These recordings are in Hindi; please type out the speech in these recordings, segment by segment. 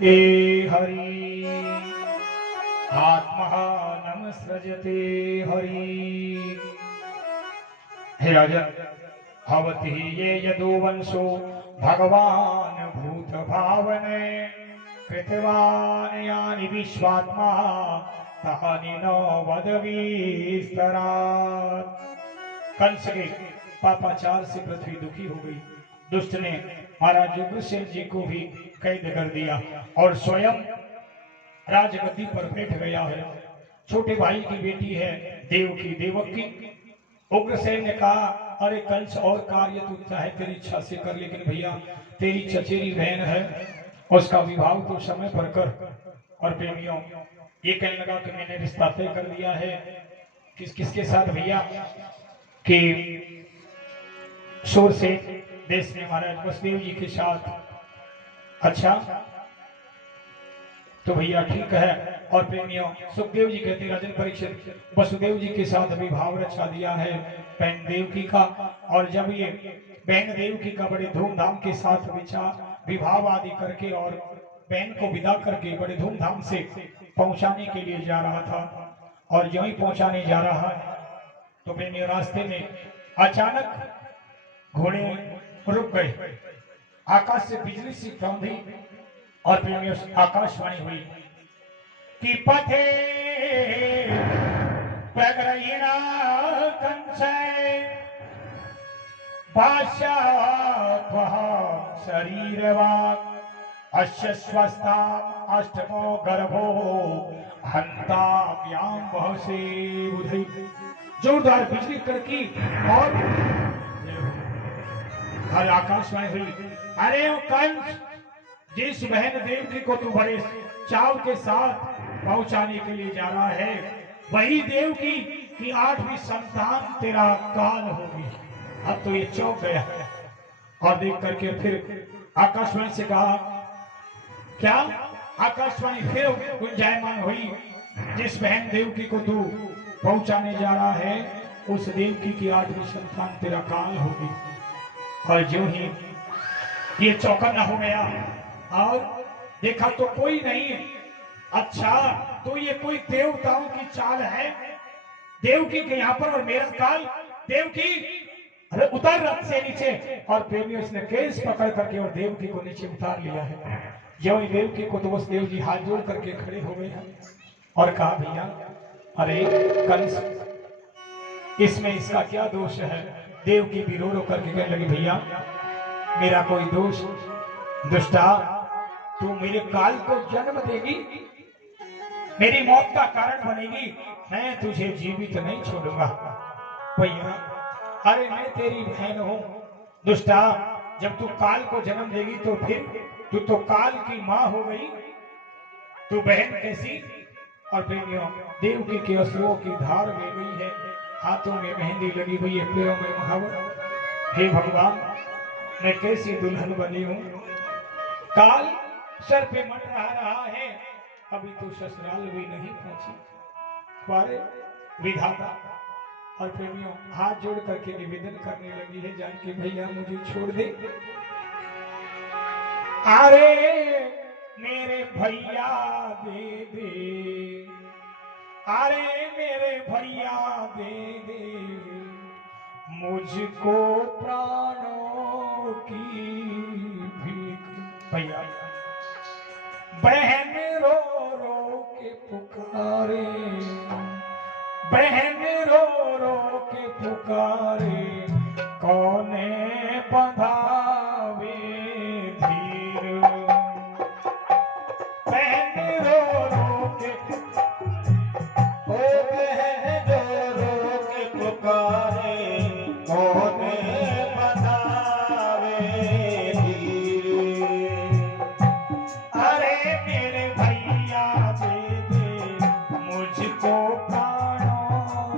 हे हरि आत्महानं सृजते हरि। हे राजन, भवति ये यदो वंशो भगवान भूत भावने कृतवान यानि विश्वात्मा तानि न वद विस्तरात्। कंस के पापाचार से पृथ्वी दुखी हो गई। दुष्ट ने महाराज उग्रसेन जी को भी कैद कर दिया और स्वयं राजगद्दी पर बैठ गया है। छोटे भाई की बेटी है देवकी देवकी। उग्रसेन ने कहा, अरे कंस और कार्य तू चाहे तेरी इच्छा से कर, लेकिन भैया तेरी चचेरी बहन है, उसका विवाह तो समय पर कर। और प्रेमियों, ये कहने लगा कि मैंने रिश्ता तय कर दिया है। किसके साथ भैया? कि शोर से देश में महाराज वसुदेव जी के साथ। अच्छा, तो भैया ठीक है। और प्रेमियों, सुखदेव जी कहते, राजन परीक्षित, वसुदेव जी के साथ विवाह रचा दिया है बहन देवकी का। और जब ये बहन देवकी का बड़े धूमधाम के साथ विवाह आदि करके और बहन को विदा करके बड़े धूमधाम से पहुंचाने के लिए जा रहा था, और जो ही पहुंचाने जा रहा है तो प्रेमियों रास्ते में अचानक घोड़े रुक गए। आकाश से बिजली सी चौंधी और प्रेमियों आकाशवाणी हुई कि पथे प्रगरहिना कंसय भाष्या शरीरवाक् अस्य स्वस्था अष्टमो गर्भो हंताम्याम बहसे उधई। जोरदार बिजली कड़की और आकाशवाणी हुई, अरे वो कंस, जिस बहन देवकी को तू बड़े चाव के साथ पहुंचाने के लिए जा रहा है, वही देवकी की 8वीं संतान तेरा काल होगी। अब तो ये चौंक गया और देख करके फिर आकाशवाणी से कहा, क्या? आकाशवाणी फिर गुंजायमान हुई, जिस बहन देवकी को तू पहुंचाने जा रहा है, उस देवकी की 8वीं संतान तेरा काल होगी। और जो ही ये चौकन्ना हो गया और देखा तो कोई नहीं। अच्छा, तो ये कोई देवताओं की चाल है? देवकी के यहाँ पर और मेरा काल। देवकी, अरे उतर रथ से नीचे। और प्रेमियों, इसने केस पकड़ करके और देवकी को नीचे उतार लिया है। जो ही देवकी को तो देव जी हाथ जोड़ करके खड़े हो गए और कहा, भैया अरे कंस, इसमें इसका क्या दोष है? देवकी भी रो रो करके कहने लगी, भैया मेरा कोई दोष? दुष्टा, तू मेरे काल को जन्म देगी, मेरी मौत का कारण बनेगी, मैं तुझे जीवित नहीं छोड़ूंगा। भैया, अरे मैं तेरी बहन हूं। दुष्टा, जब तू काल को जन्म देगी तो फिर तू तो काल की मां हो गई, तू बहन कैसी? और प्रेमियों, देवकी के अश्रुओं की धार बह गई है, हाथों में मेहंदी लगी हुई है, पैरों में महावर। हे भगवान, मैं कैसी दुल्हन बनी हूं? काल सर पे मंडरा रहा है, अभी तो ससुराल भी नहीं पहुंची। पारे विधाता। और प्रेमियों, हाथ जोड़ करके निवेदन करने लगी है, जानकी भैया मुझे छोड़ दे। अरे मेरे भैया दे दे, अरे मेरे भैया दे दे मुझको प्राणों की भीख। भैया, बहन रो रो के पुकारे, बहन रो रो के पुकारे, कौने बंधावे धीर। बहन रो रो के, ओ बहन रो रो के पुकारे, कौने बंधावे धीर। अरे मेरे भैया दे दे मुझको प्राणों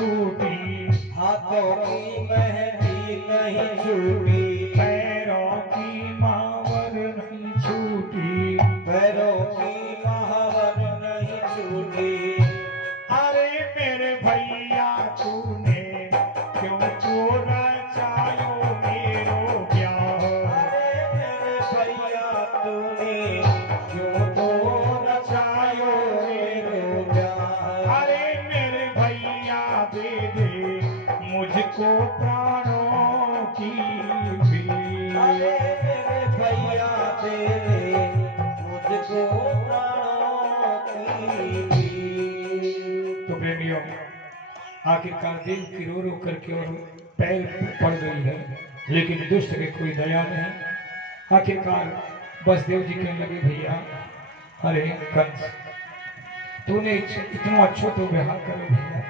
छूटी, हाथों की मेहंदी नहीं छूटी, पैरों की मावर नहीं छूटी, पैरों की महावर नहीं छूटी। अरे मेरे भैया तूने क्यों तो रचायो मेरो ब्याह, अरे मेरे भैया तूने क्यों तो रचायो मेरो ब्याह। अरे मेरे भैया दे दे मुझको प्राणों की भी, अरे मेरे भैया दे दे मुझको प्राणों की भी। तो प्रेमियों, आखिरकार देव की रो रो करके और पैर पड़ गई है, लेकिन दुष्ट के कोई दया नहीं। आखिरकार बसदेव जी कहने लगे, भैया अरे कंस, तूने इतना अच्छा तो व्यवहार करो भैया,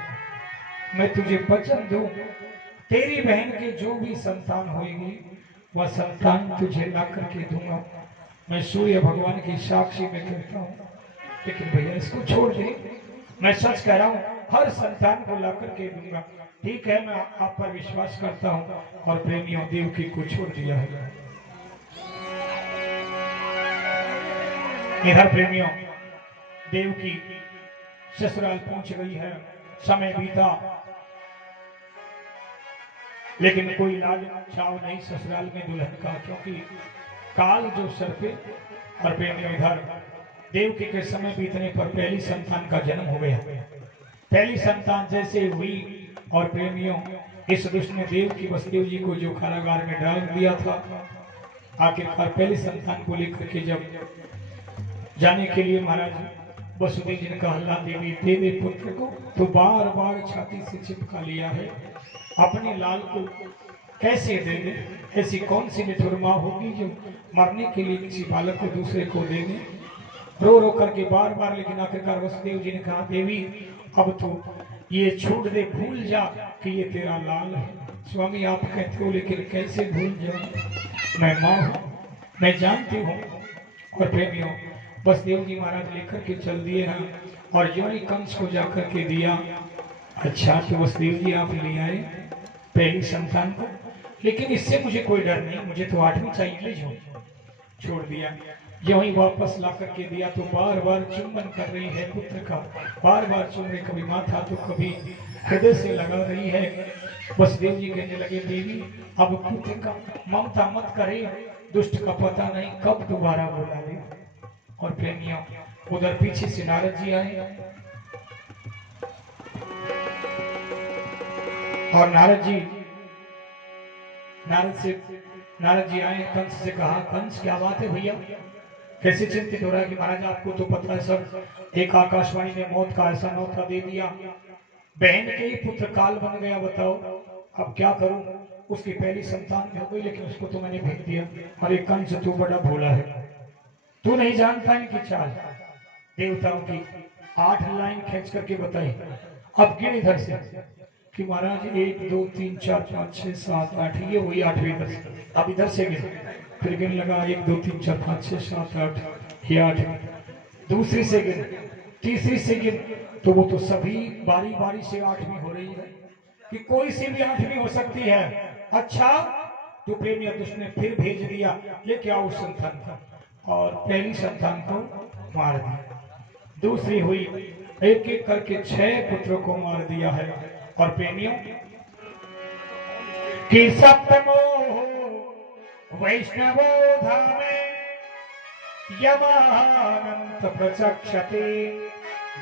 मैं तुझे वचन दूं, तेरी बहन की जो भी संतान होगी वह संतान तुझे ला करके दूंगा। मैं सूर्य भगवान की साक्षी में कहता हूँ, लेकिन भैया इसको छोड़ दे, मैं सच कह रहा हूँ, हर संतान को ला करके दूंगा। ठीक है, मैं आप पर विश्वास करता हूँ। और प्रेमियों, देवकी को छोड़ दिया है। इधर प्रेमियों, देवकी ससुराल पहुंच गई है, समय बीता, लेकिन कोई लाज चाव नहीं ससुराल में दुल्हन का, क्योंकि काल जो सर पे। और प्रेमियों, इधर देवकी के समय बीतने पर पहली संतान का जन्म हो गया। पहली संतान जैसे हुई, और प्रेमियों, इस दुष्ट ने देव की वसुदेव जी को जो कारागार में डाल दिया था, आखिरकार पहली संतान को लेकर के जब जाने के लिए महाराज वसुदेव जी ने कहा, अल्लाह देवी दे दे पुत्र को, तो बार बार छाती से चिपका लिया है। अपने लाल को कैसे दे दे? ऐसी कौन सी निठुर माँ होगी जो मरने के लिए किसी बालक को दूसरे को दे दे? रो रो करके बार बार, लेकिन आखिरकार वसुदेव जी ने कहा, देवी अब तो ये छोड़ दे, भूल जा कि ये तेरा लाल है। स्वामी आप कहते हो, लेकिन कैसे भूल जाऊं? मैं माँ हूँ, मैं जानती हूँ। और प्रेमियों, वसुदेव जी महाराज लेकर के चल दिए हैं, और जो ही कंस को जाकर के दिया। अच्छा, तो वसुदेव जी आप ले आए पहली संतान को, लेकिन इससे मुझे कोई डर नहीं, मुझे तो 8वीं चाहिए, ले जाओ। छोड़ दिया। जो ही वापस ला करके दिया तो बार बार चुंबन कर रही है पुत्र का, बार बार चुम रही, कभी माथा तो कभी हृदय से लगा रही है। वसुदेव जी कहने लगे, देवी अब पुत्र का ममता मत करे, दुष्ट का पता नहीं कब दोबारा बुला ले। और प्रेमियों, उधर पीछे से नारद जी आए, और नारद जी आए, कंस से कहा, कंस क्या बात है भैया, कैसे चिंतित हो रहा है? कि महाराज आपको तो पता है सब, एक आकाशवाणी ने मौत का ऐसा न्योता दे दिया, बहन के ही पुत्र काल बन गया, बताओ अब क्या करूं? उसकी पहली संतान हो गई, लेकिन उसको तो मैंने भेज दिया। अरे कंस, तू बड़ा भोला है, तू नहीं जानता इनकी चाल देवताओं की। 8 लाइन खींच करके बताई, अब गिन इधर से कि महाराज 1 2 3 4 5 6 7 8, ये वही 8वीं दस। अब इधर से गिन, फिर गिन लगा 1 2 3 4 5 6 7 8, ये 8। दूसरी से गिन, तीसरी से गिन, तो वो तो सभी बारी बारी से 8वीं हो रही है, कि कोई सी भी 8वीं हो सकती है। अच्छा, तो प्रेमिया दुष्ट ने फिर भेज दिया, लेके आओ संतान का, और पहली संतान को मार दिया। दूसरी हुई, एक एक करके 6 पुत्रों को मार दिया है। और प्रेमियों कि सप्तमो वैष्णवो धामे यमानंत प्रचक्षते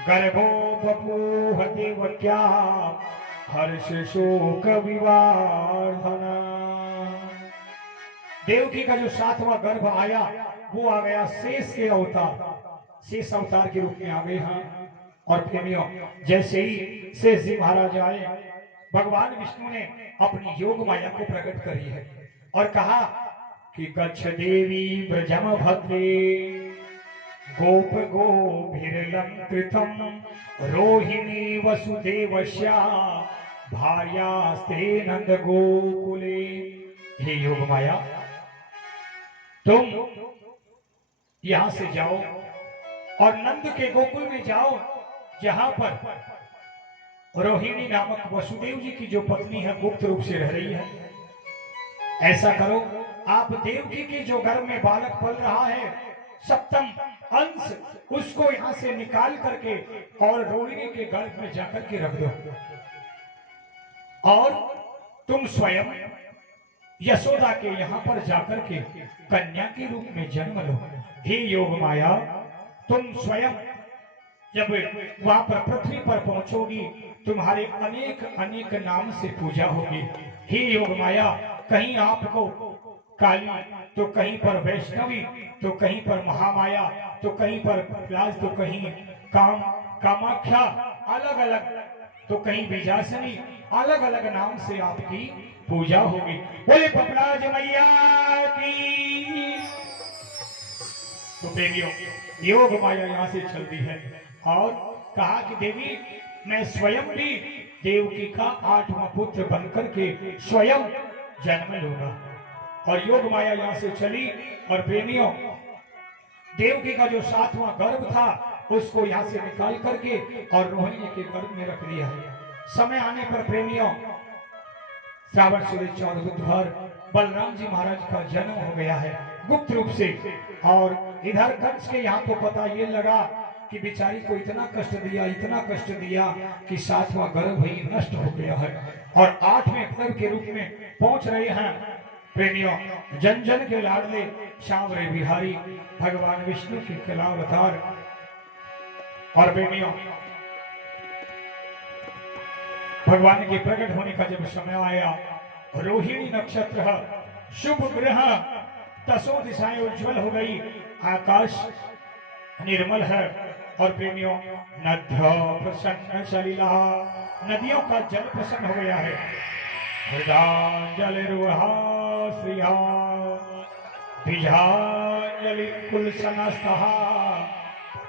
गर्भो बभूव देवक्या हर्ष शोक विवार्धना। देवकी का जो 7वां गर्भ आया, वो आ गया शेष के अवतार, शेष अवतार के रूप में आ गए हैं। और प्रेमियों, जैसे ही शेष जी महाराज आए, भगवान विष्णु ने अपनी योग माया को प्रकट करी है और कहा कि गच्छ देवी ब्रजम भद्रे गोप गोभिर्लंकृतम रोहिणी वसुदेवस्या भार्यास्ते नंद गोकुले। हे योग माया, तुम यहां से जाओ और नंद के गोकुल में जाओ, जहां पर रोहिणी नामक वसुदेव जी की जो पत्नी है गुप्त रूप से रह रही है। ऐसा करो, आप देवकी के जो गर्भ में बालक पल रहा है सप्तम अंश उसको यहाँ से निकाल करके और रोहिणी के गर्भ में जाकर के रख दो और तुम स्वयं यशोदा के यहाँ पर जाकर के कन्या के रूप में जन्म लो। हे योग माया, तुम स्वयं जब वहां पर पृथ्वी पर पहुंचोगी तुम्हारे अनेक अनेक नाम से पूजा होगी। हे योग माया, कहीं आपको काली तो कहीं पर वैष्णवी तो कहीं पर महामाया तो कहीं पर प्लाज तो कहीं कामाख्या, अलग अलग तो कहीं बीजासनी, अलग अलग नाम से आपकी पूजा होगी। बोले पपलाज मैया की। तो देवियों योग माया यहाँ से चलती है और कहा कि देवी मैं स्वयं भी देवकी का 8वां पुत्र बनकर के स्वयं जन्म लूंगा। और योग माया यहाँ से चली और प्रेमियों देवकी का जो 7वां गर्भ था उसको यहाँ से निकाल करके और रोहिणी के गर्भ में रख दिया है। समय आने पर प्रेमियों श्रावण शुरू 14 बुधवार बलराम जी महाराज का जन्म हो गया है गुप्त रूप से। और इधर कंस के यहाँ तो पता ये लगा कि बेचारी को इतना कष्ट दिया कि 7वां गर्भ ही नष्ट हो गया है और 8वें गर्भ के रूप में पहुंच रहे हैं प्रेमियों जन जन के लाडले श्यामरे बिहारी भगवान विष्णु के कला अवतार। और प्रेमियों भगवान के प्रकट होने का जब समय आया, रोहिणी नक्षत्र शुभ ग्रह 10 दिशाएं उज्जवल हो गई, आकाश निर्मल है। और प्रेमियों नद्य प्रसन्न सलिला, नदियों का जल प्रसन्न हो गया है। हृदांजलि रुहा श्रिया बीजांजलि कुल सनस्तः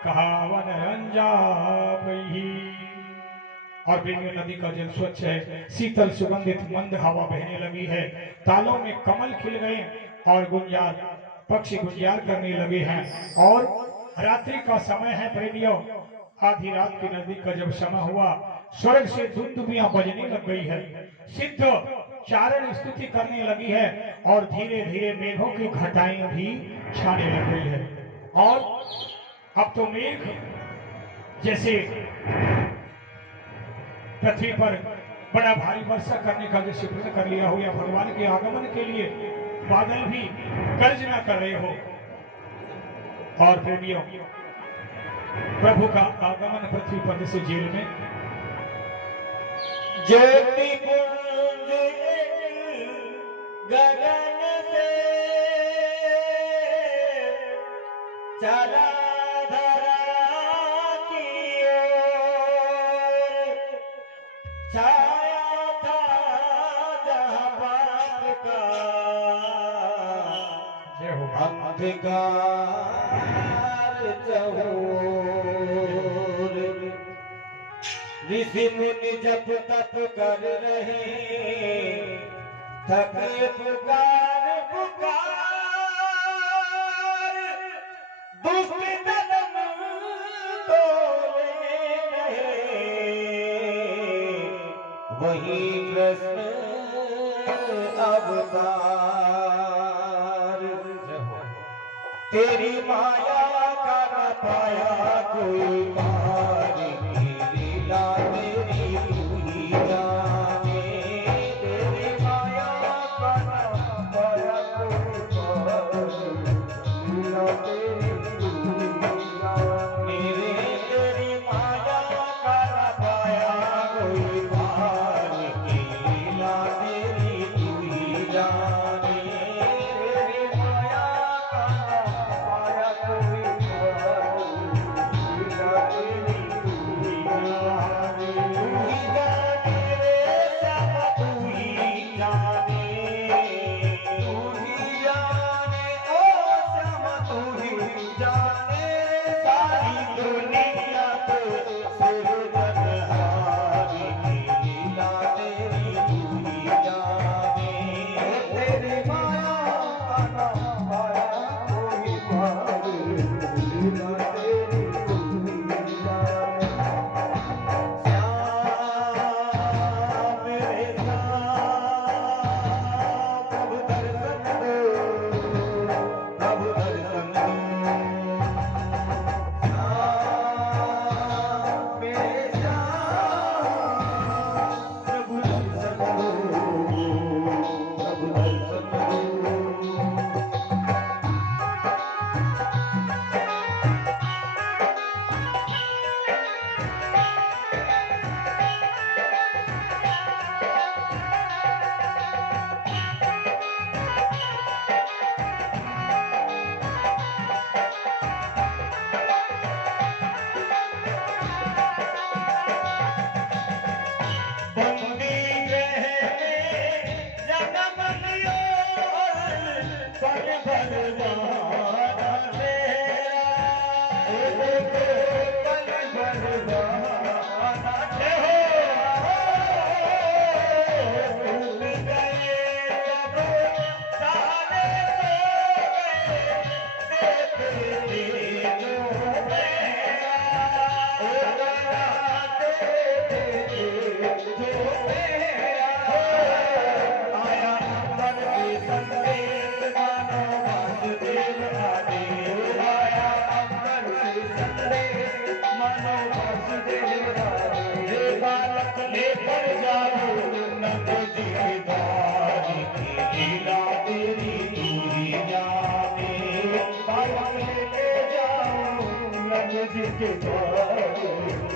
कहावन रंजापहि। और प्रेमियों नदी का जल स्वच्छ है, शीतल सुगंधित मंद हवा बहने लगी है, तालों में कमल खिल गए और गुंजार पक्षी गुंजार करने लगे हैं। और रात्रि का समय है प्रेमियों, आधी रात के नजदीक का जब समय हुआ स्वर्ग से दुंदुभियां बजने लग गई है, सिद्ध चारण स्तुति करने लगी है और धीरे धीरे मेघों की घटाएं भी छाने लग गई है। और अब तो मेघ जैसे पृथ्वी पर बड़ा भारी वर्षा करने का जैसे व्रत कर लिया हो या भगवान के आगमन के लिए बादल भी गर्जना कर रहे हो। और प्रेमियों प्रभु का आगमन पृथ्वी पर जैसे जेल में ज्योति पुंज गगन से चला धरा की ओर, छाया था जहाँ बात का अंधकार चहोर। ऋषि मुनि जप तप कर रहे, थके पुकार दुष्ट जन्म तोले रहे, वही कृष्ण अवतार। तेरी माया का न पाया कोई पार, लीला तेरी तू ही जाने। तेरी माया का न पाया कोई पार, लीला तेरी तू ही जाने। तेरी माया का न पाया कोई पार, लीला तेरी तू ही जाने। तेरी माया का न पाया कोई पार, लीला तेरी जिसके पास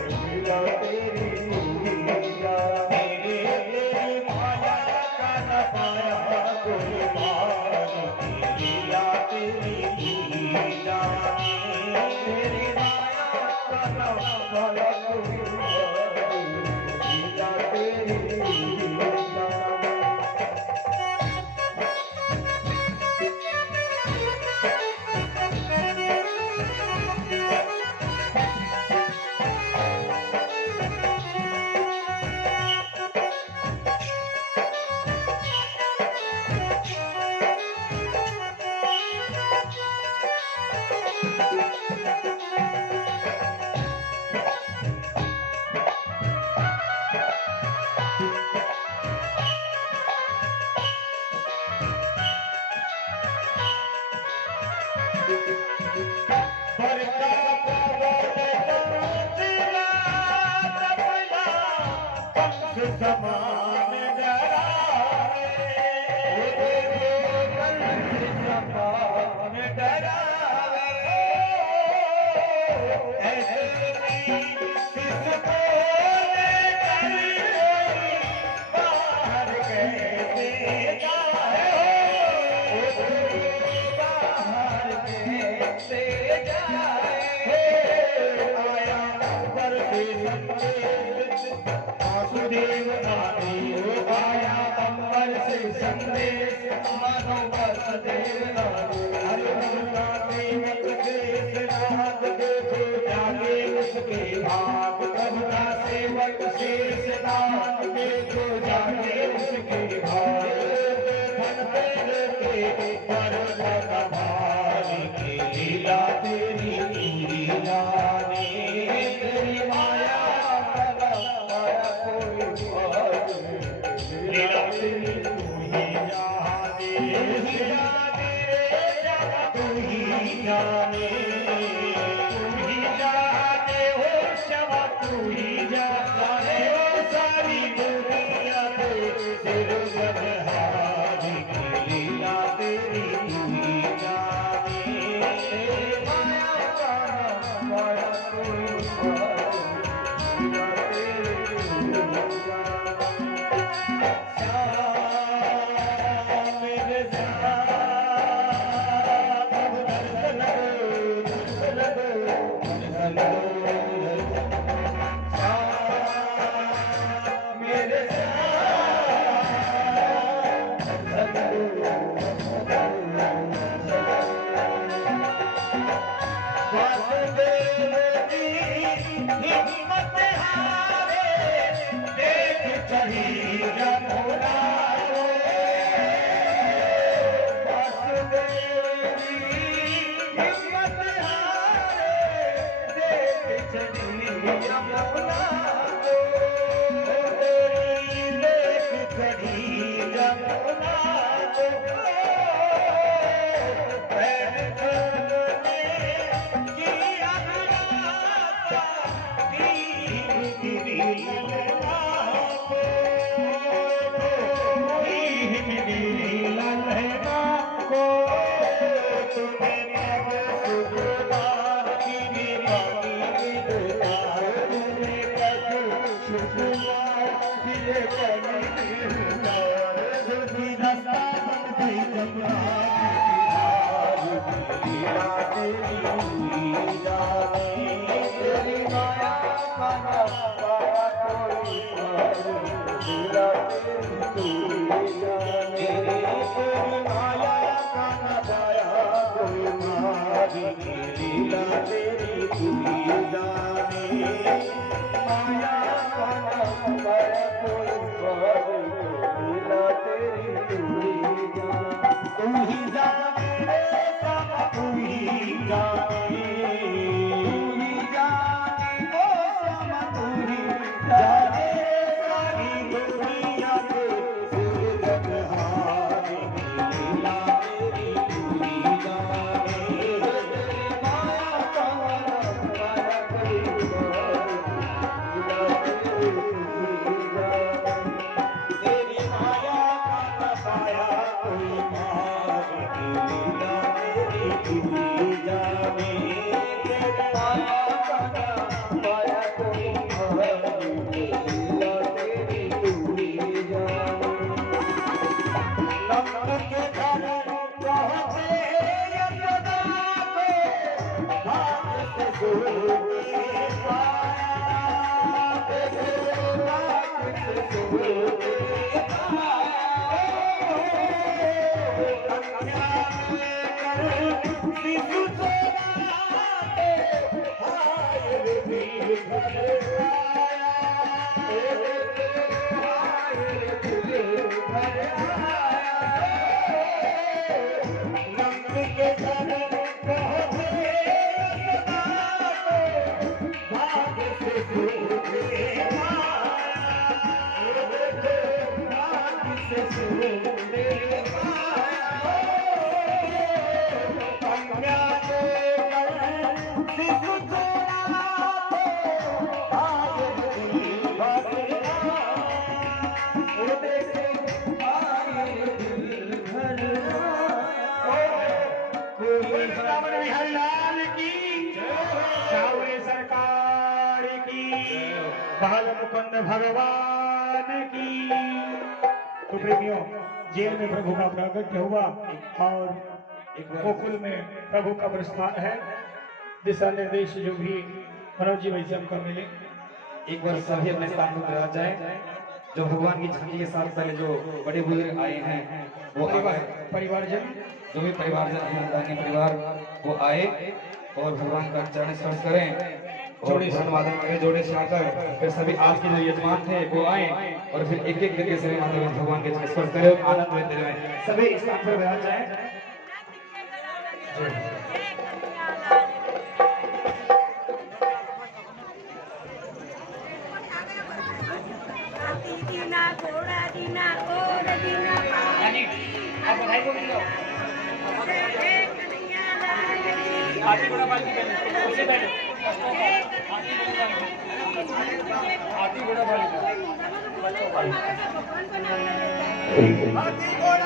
लीला तेरी लीला तेरे तेरी माया का न पाया कोई मान लीला तेरी लीला तेरी माया का न पाया कोई मान लीला तेरी लीला समान डरावे समान डरावे ऐसे किसको लेकर बाहर कैसे जाए बाहर कैसे जाए आया पर वासुदेव आदि आया अंबर से संदेश मानो वासुदेव हरे मुन्ना सेवक शेष नाथ देखो जागे उसके भाग करुणा सेवक शेष नाथ देखो जागे उसके भाग धन तेरे के पर भारी की लीला तेरी लीला तेरी माया लीला तेरी तू ही जाने तू ही जाने हो शवा तू ही जाने हो सारी दुनिया तो सिर बदहारी की लीला तेरी तू ही जाने माया का माया कोई लीला तेरी हिम्मत हारे देख चढ़ी जमुना वासुदेवी हिम्मत हारे देख चढ़ी जमुना तेरी देख चढ़ी जमुना की बाल मुकुंद भगवान की। तो प्रेमियों, जेल में प्रभु का प्रागट्य हुआ और गोकुल में प्रभु का प्रस्थान है। दिशा निर्देश जो भी मनोज जी वैसे हमको मिले। एक बार सभी अपने स्थान पर बैठ जाए। जो भगवान की झांकी के साथ पहले जो बड़े बुजुर्ग आए हैं वो परिवारजन, जो भी परिवारजन हैं, दानी परिवार वो आए और भगवान का चरण स्पर्श करें और धन्यवाद करें जोड़े से आकर। फिर सभी आज के जो यजमान थे वो आए और फिर एक एक करके सभी माता भगवान के चरण स्पर्श करें, आनंद लेते रहे। सभी स्थान पर बैठ जाए। दीना घोड़ा दीना और दीना आप बधाई को मिलो। आती घोड़ा बाल की पहले उसे बैठो। आती घोड़ा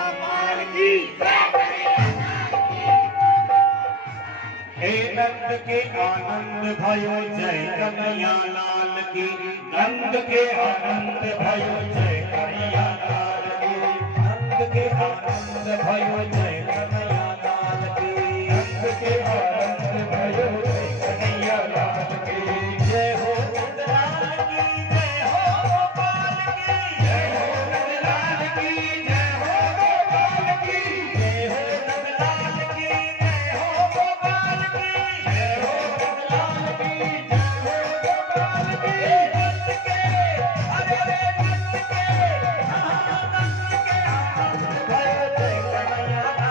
बाल की। हे नंद के आनंद भयो जय कन्हैया लाल की। नंद के आनंद भयो जय कन्हैया लाल की। नंद के आनंद भयो जय कन्हैया लाल की। नंद के आनंद भयो जय कन्हैया लाल की। जय हो नंदलाल की, जय हो गोपाल की। जय हो नंदलाल की, जय हो गोपाल की। जय हो नंदलाल की, जय हो गोपाल की। जय हो नंदलाल की, जय हो गोपाल की। नंद के अरे नंद के नंद के आनंद भयो जय कन्हैया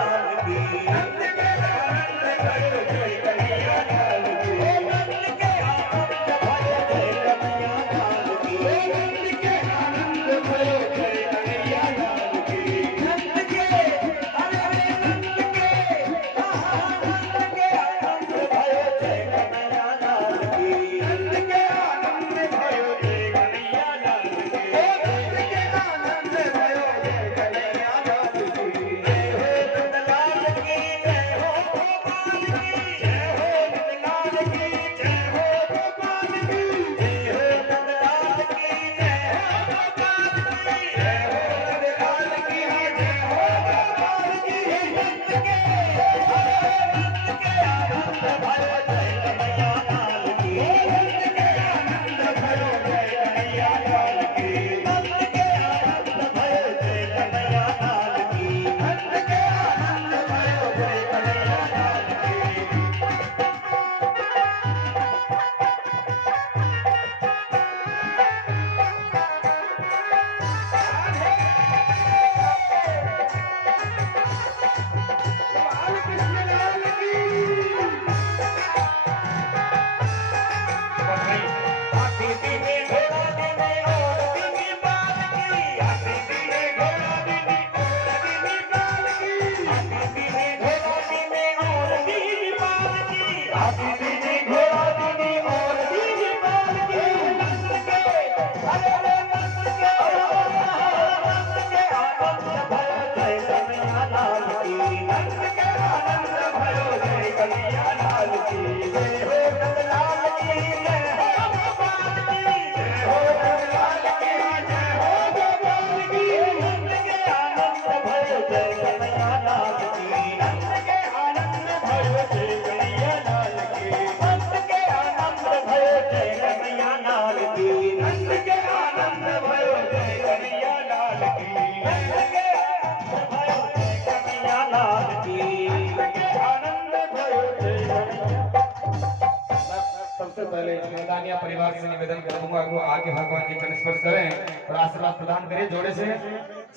सबसे पहले मैदानिया परिवार से निवेदन करूंगा वो आके भगवान की चरण स्पर्श करें और आशीर्वाद प्रदान करें जोड़े से।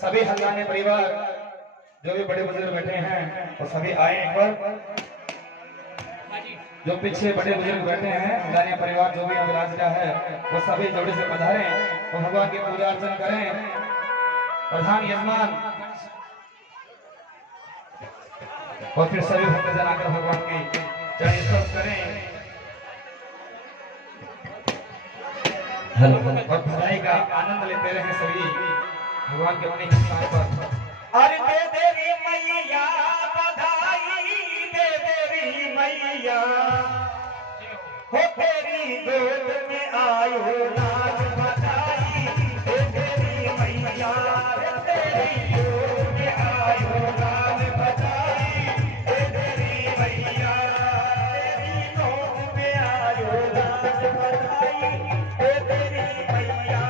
सभी हल्दानी परिवार जो भी बड़े बुजुर्ग बैठे हैं वो सभी आए एक बार। जो पीछे बड़े बुजुर्ग बैठे हैं हल्दानिया परिवार जो भी अभिलाष का है वो सभी जोड़े से पधारें और भगवान की पूजा अर्चना करें। प्रधान यजमान और फिर सभी भक्तजन आकर भगवान की चरण स्पर्श करें और भलाई का आनंद लेते रहे सभी भगवान के अपने स्थान पर। अरे दे देवी मैया बधाई, दे देवी मैया हो तेरी गोद में आयो लाल बधाई, दे देवी मैया तेरी गोद में आयो लाल बधाई, दे देवी मैया तेरी गोद में आयो लाल बधाई, दे देवी मैया।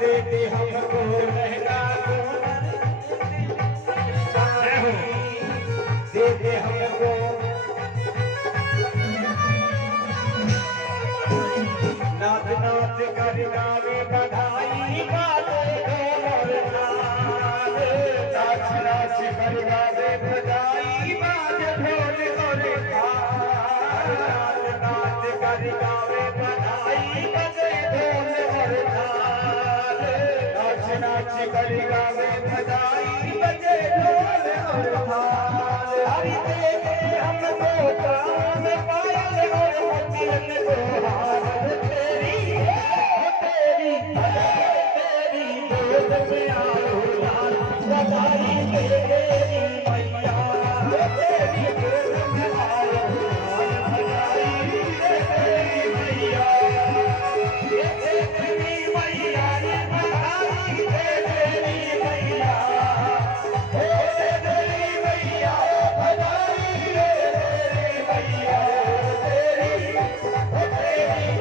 दे हमको लहंगा दे दे हमको नाच नाच कर गावे बधाई बाजे ढोल नाच, नाच नाच कर गावे बधाई बाजे ढोल और ताल, नाच नाच कर गावे बधाई बाजे ढोल और ताल, नाच नाच कर गावे बधाई बाजे ढोल और ताल। हरि दे दे हमको कान पायल और मोतियन को हार, तेरी गोद में आयो लाल बधाई, दे देवी मैया तेरी गोद में आयो लाल बधाई, दे देवी मैया, दे देवी मैया रे बधाई, दे देवी मैया, दे देवी मैया बधाई, दे देवी मैया तेरी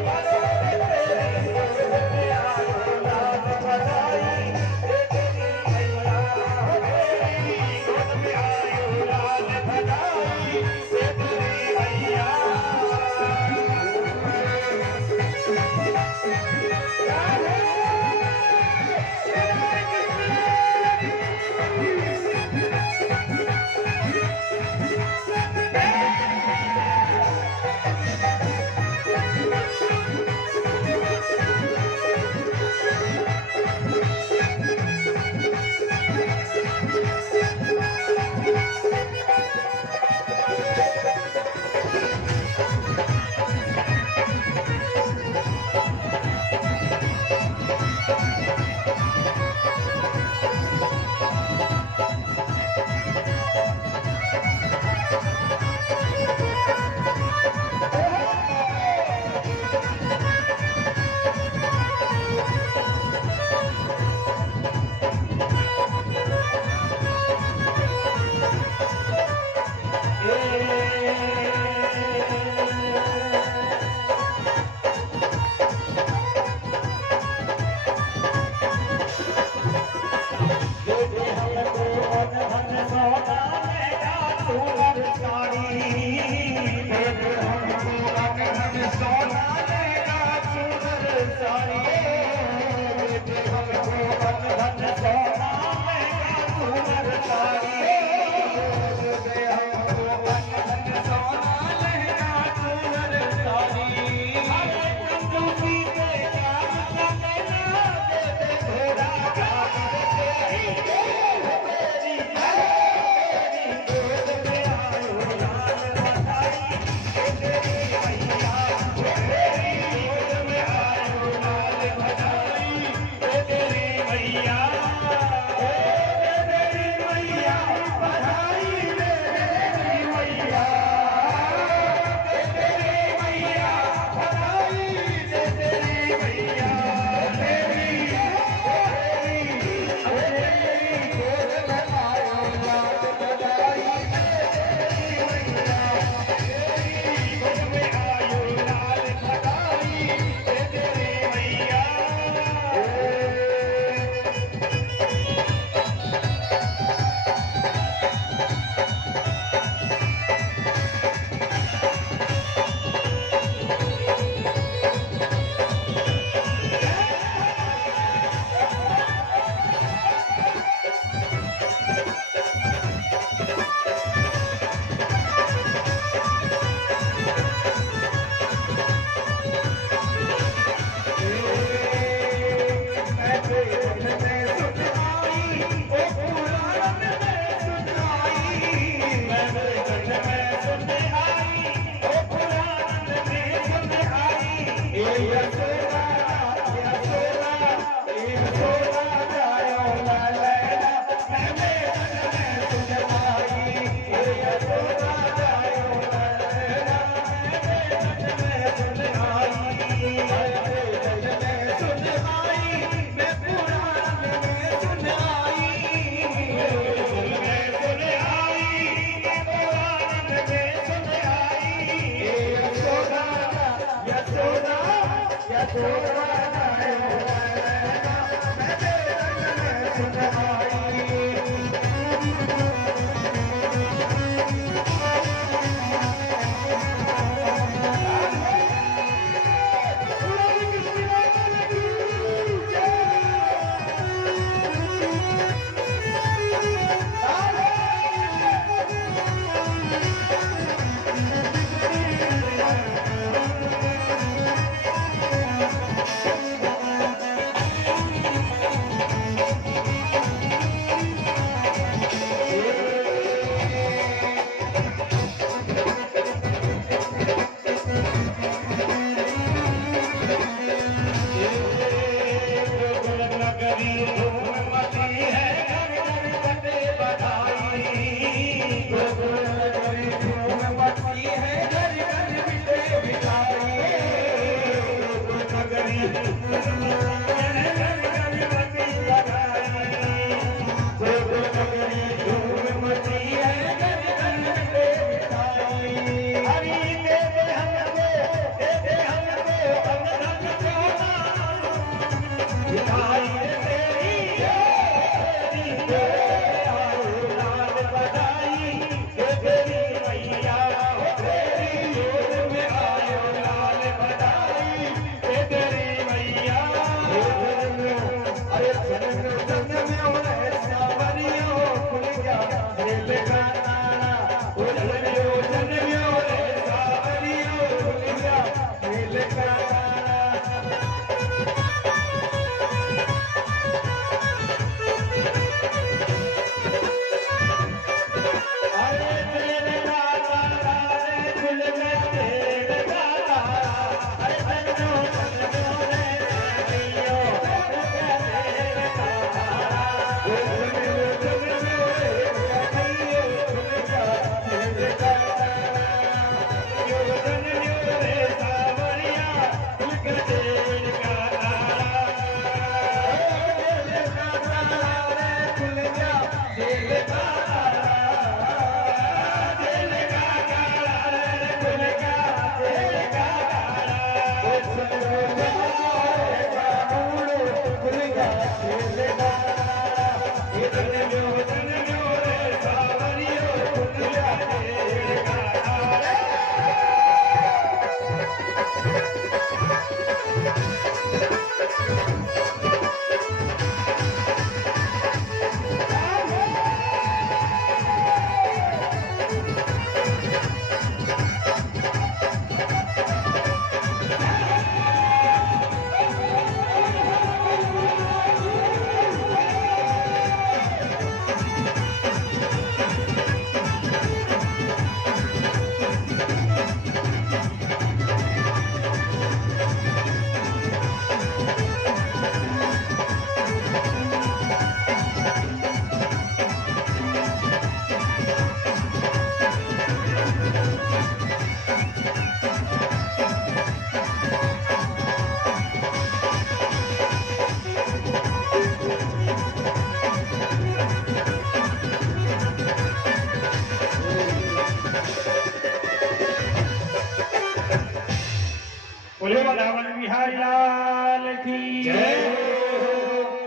बिहारी लाल की जय।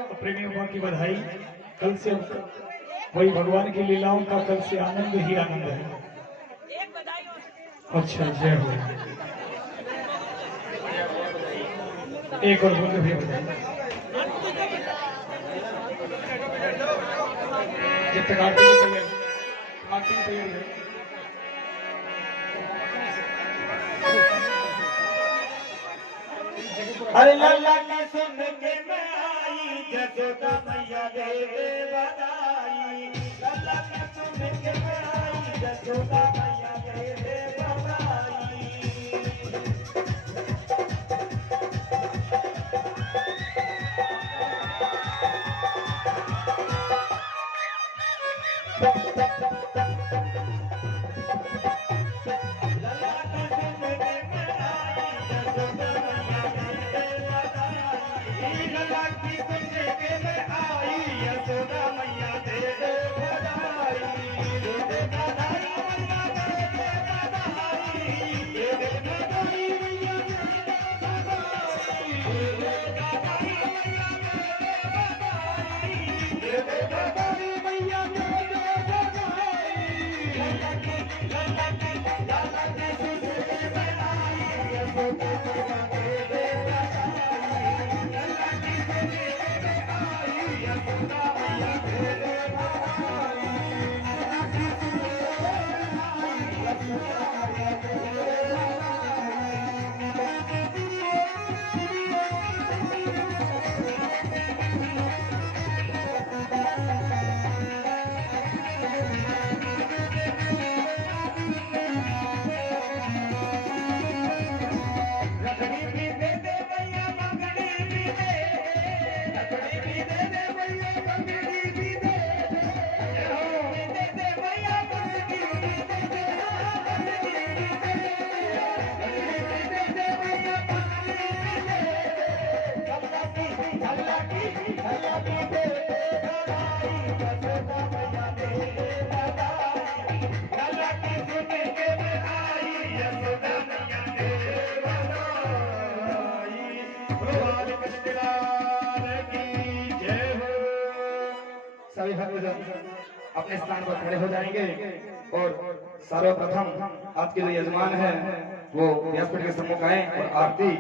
तो प्रेमियों की बधाई। कल से वही भगवान की लीलाओं का कल से आनंद ही आनंद है। अच्छा जय हो। एक और बोल भी बधाई। जब तक आरती तैयारी है। अरे लल्ला की सुन के मैं आई जसोदा मैया दे दे बधाई। लल्ला की सुन के मैं आई जसोदा मैया दे दे बधाई। कृष्ण लाल की जय हो। सभी भक्तजन अपने स्थान पर खड़े हो जाएंगे और सर्वप्रथम आज के जो यजमान है वो व्यासपीठ के सम्मुख आए और आरती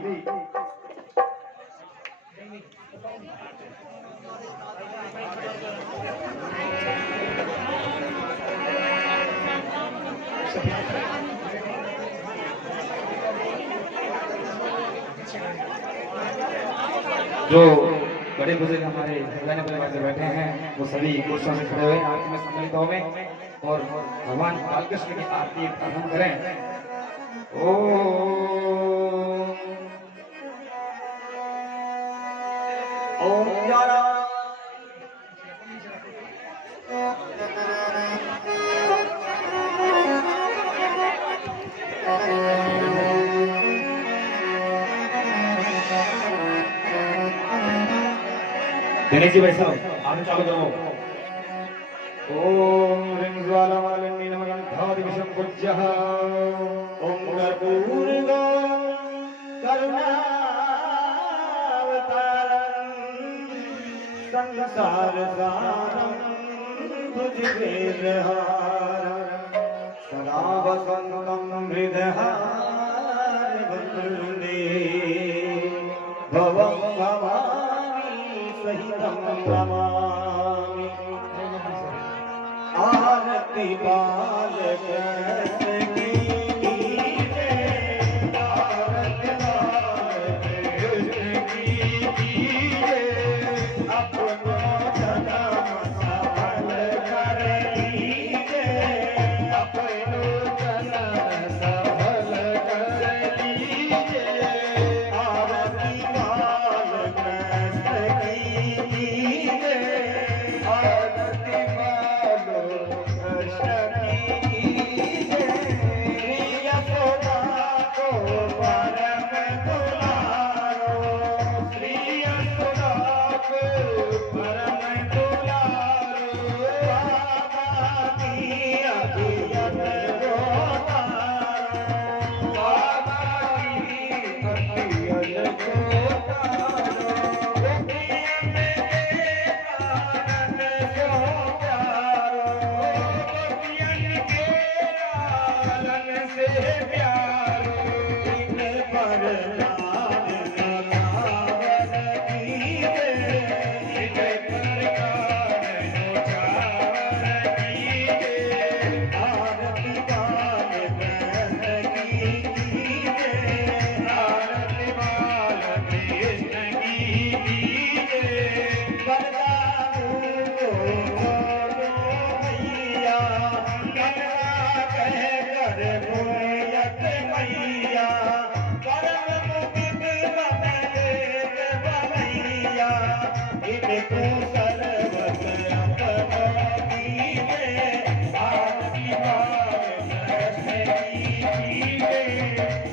जो बड़े बुजुर्ग हमारे खजाने परिवार से बैठे हैं वो सभी कुर्सियों से खड़े हुए आरती में सम्मिलित हो गए और भगवान बालकृष्ण की आरती प्रारंभ करें। ओम जरा दिनेश जी भाई साहब आपने चालू करो। ओम ह्रीं ज्वाला मालिनी नमः गंधादि विषम पूज्यः ओम कर्पूर करुणावतारं संसार सारं भुजगेन्द्रहारं सदा वसन्तं हृदयहार वन्दे भवं भवानी सहितं नमामि। आरती बालकृष्ण की जय, आरती बालकृष्ण की जय। अपना जन्म सफल कर लीजिए, अपनो जन्म सफल कर लीजिए। आरती बालकृष्ण की जय, आरती बालकृष्ण की जय। श्री यशोदा को परम दुलारो, श्री यशोदा को परम दुलारो। बाबा की अभियत को तारो, बाबा की अभियत को तारो। प्रेम के कारण को प्यारो, गोपियन के लालन से प्यारो। इन पर नाम नचावन कीजे, इन पर कान उचावन कीजे। आरती बालकृष्ण की कीजे, आरती बालकृष्ण की कीजे। वरदानु को छोड़ो भैया, कलरा कह कर बोयत मैया। परम मुदित बनेत बनैया, इनको सर्वत अपनो कीजे। आरती बालकृष्ण की कीजे।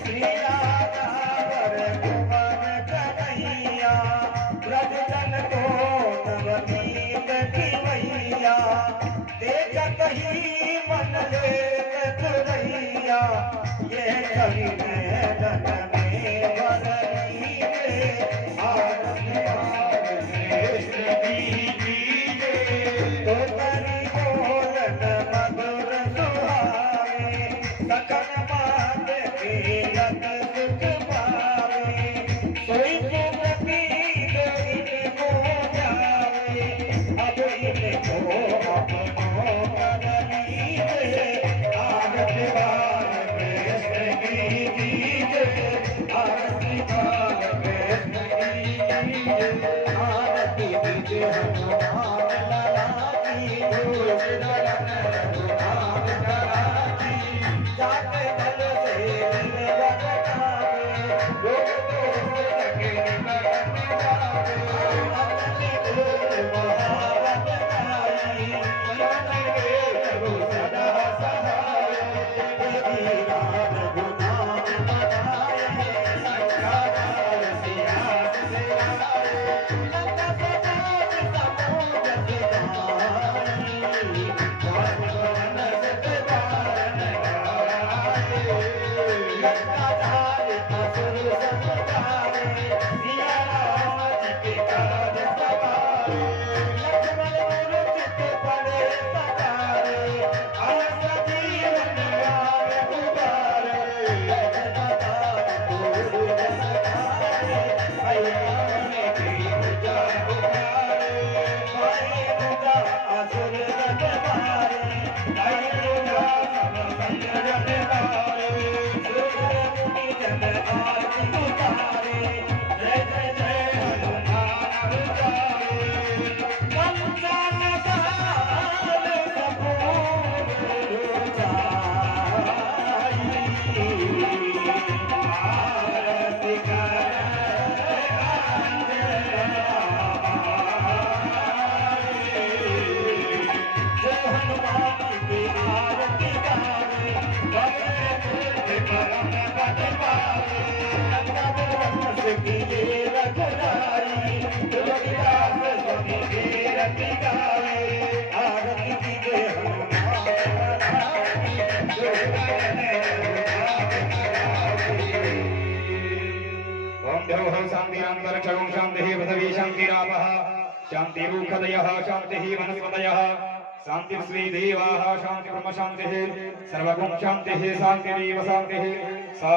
श्री राधा वर कुंवर कन्हैया, ब्रजजन को नवनीत की मैया। देखत ही मन लेत चुरैया, ये कवि नयन में वर लीजे। आरती बालकृष्ण की कीजिए रखदारी तुलसीदास स्वामी के रति गावे आरती कीजिए ओम देवो शांतिरंतरिक्षं शांतिः पृथिवी शांतिरापः शांतिरूपदयः शांतिः वनस्पतयः शांतिर्श्री देवाः शांति ब्रह्म शांतिः सर्वगुण शांतिः शांतिरेव शांतिः सा